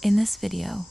In this video,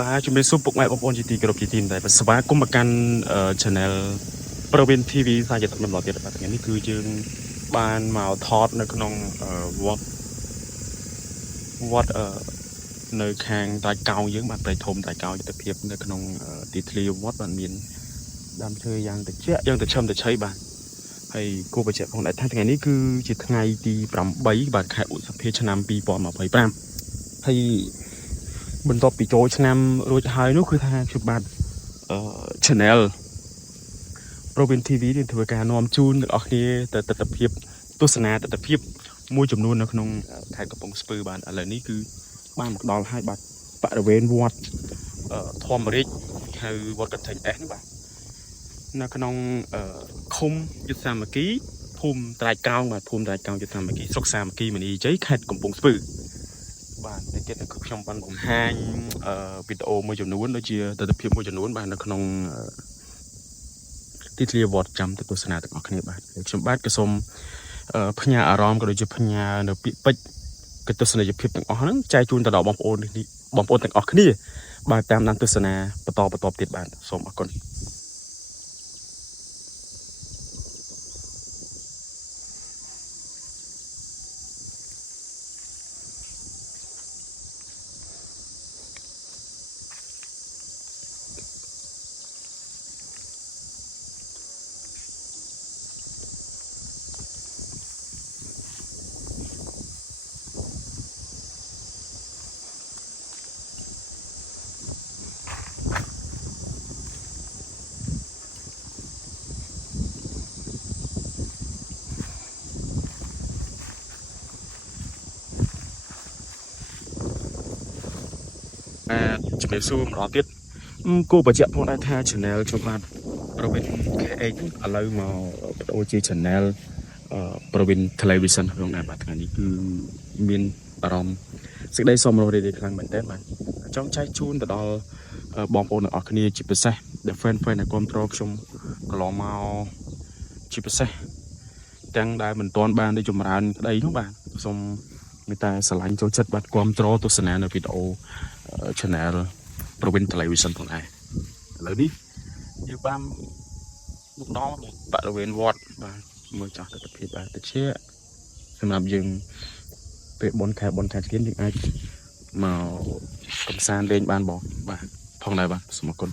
Bà chúng mình xúc bụng mẹ bông bông chỉ tì cái team tại và spa cũng mà căn channel Pravin TV សាជាទឹកខ្ញុំឡទៀតបាទថ្ងៃនេះគឺយើងបានមកថតនៅក្នុងវត្តនៅខាងតាយកោងយើងបាទប្រៃធំតាយកោងទិភាពនៅក្នុងទីធ្លាវត្តបានមានដើមឈើយ៉ាងត្រជាក់យ៉ាងត្រឈឹមត្រឈៃបាទហើយគួរបញ្ជាក់ផងដែរថាថ្ងៃនេះគឺជាថ្ងៃទី8បាទខែឧសភាឆ្នាំ2025ហើយបន្ទាប់ពីចូលឆ្នាំរួចហើយនោះគឺថាខ្ញុំបាទchannel Pravin TV នេះធ្វើការនាំជូនអ្នកនរគ្នាទៅទស្សនភាពទស្សនាទស្សនភាពមួយចំនួននៅក្នុងខេត្តកំពង់ស្ពឺបាទឥឡូវនេះគឺបានមកដល់ហើយបាទបរិវេណវត្តធម្មរាជហៅវត្តកន្ធិញ S នេះបាទនៅក្នុងឃុំយុទ្ធសាមគ្គីភូមិត្រាយកោងបាទភូមិត្រាយកោងយុទ្ធសាមគ្គីស្រុកសាមគ្គីមនីជ័យខេត្តកំពង់ស្ពឺបាទតែទៀតខ្ញុំបានបង្ហាញវីដេអូមួយចំនួនដូចជាទស្សនភាពមួយចំនួនបាទនៅក្នុងទីធ្លាវត្តចាំទៅទស្សនាទាំងអស់គ្នាបាទខ្ញុំបាទក៏សូមផ្ញើអារម្មណ៍ក៏ដូចជាផ្ញើនៅពាក្យពេចន៍កិច្ចទស្សនីយភាពទាំងអស់ហ្នឹងចែកជូនទៅដល់បងប្អូនទាំងអស់គ្នាបាទតាមដានទស្សនាបន្តទៀតបាទសូមអរគុណជំរាបសួរម្ដងទៀតគួរបញ្ជាក់ផងដែរថា channel ខ្ញុំបាទ Pravin KH ឥឡូវមកបដូរជា channel Pravin Television ក្នុងដែរបាទថ្ងៃនេះគឺមានអារម្មណ៍សេចក្តីសមរម្យរីករាយខ្លាំងមែនទែនបាទចង់ចែកជូនទៅដល់បងប្អូនទាំងអស់គ្នាជាពិសេសដែល fan ដែលគ្រប់គ្រងខ្ញុំកន្លងមកជាពិសេសទាំងដែលមិនទាន់បានได้ចម្រើនក្តីនោះបាទសូមមេត្តាស្រឡាញ់ចូលចិត្តបាទគ្រប់គ្រងទស្សនានៅវីដេអូ channel Pravin Television ផងដែរឥឡូវនេះយើងបានមកដល់បរិវេណវត្តបាទមើលចាស់ទស្សនភាពបាទតិចសម្រាប់យើងពេលបនខែស្គៀនយើងអាចមកកំសាន្តលេងបានបងបាទផងដែរបាទសូមអរគុណ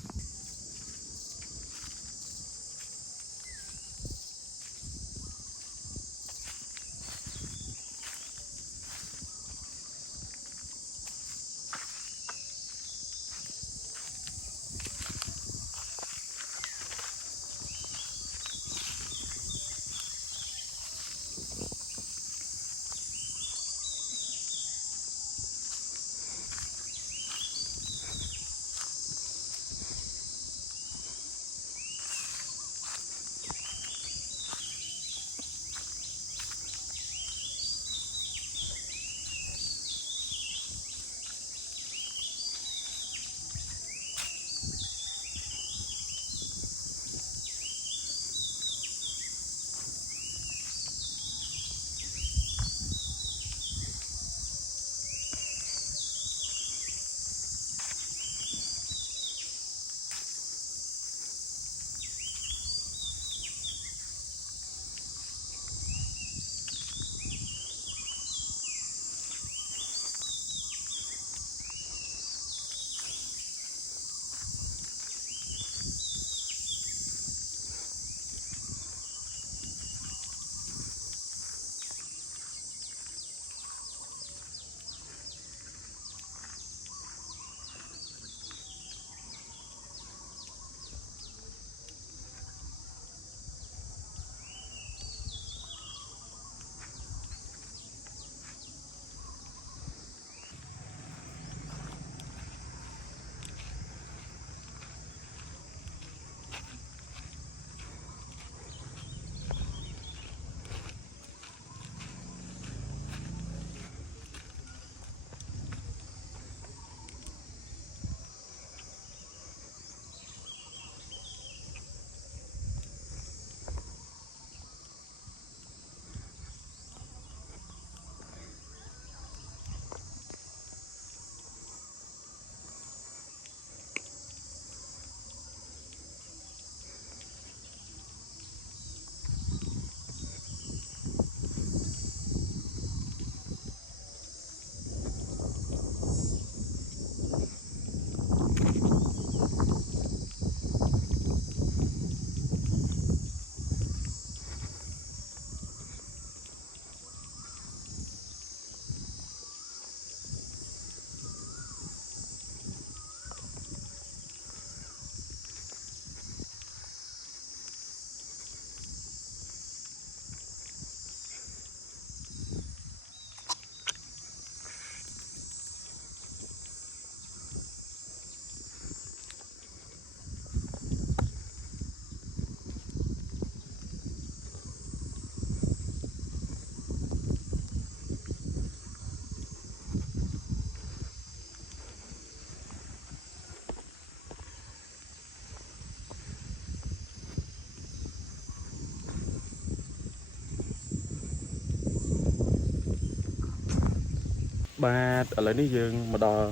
បាទឥឡូវនេះយើងមកដល់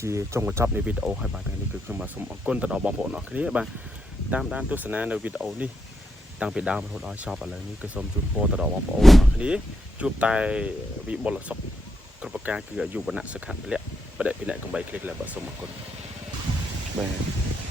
ជាចុងបញ្ចប់នៃវីដេអូហើយបាទនេះគឺខ្ញុំបាទសូមអរគុណទៅដល់បងប្អូនអរគ្នាបាទតាមដានទស្សនានៅវីដេអូនេះតាំងពីដើមរហូតដល់ចប់ឥឡូវនេះគឺសូមជូនពរទៅដល់បងប្អូនអរគ្នាជួបតែវិបុលសុខគ្រប់ប្រការគឺអាយុវណ្ណៈសុខៈពលៈបដិភិនៈកំបីគ្លិកឡើយបាទសូមអរគុណបាទ